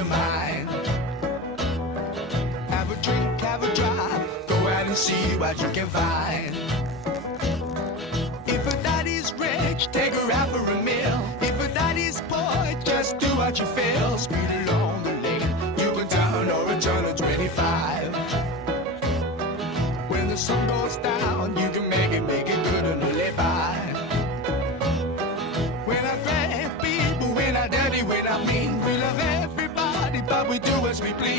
your mind. Have a drink, have a drive, go out and see what you can find. If a daddy's rich, take her out for a meal. If a daddy's poor, just do what you feel. Speed along the lane, you can turn or a turn of 25. When the sun goes down, you can make it good and live by. When I grab people, when I dirty, when I mean, we love everybody, but we do as we please.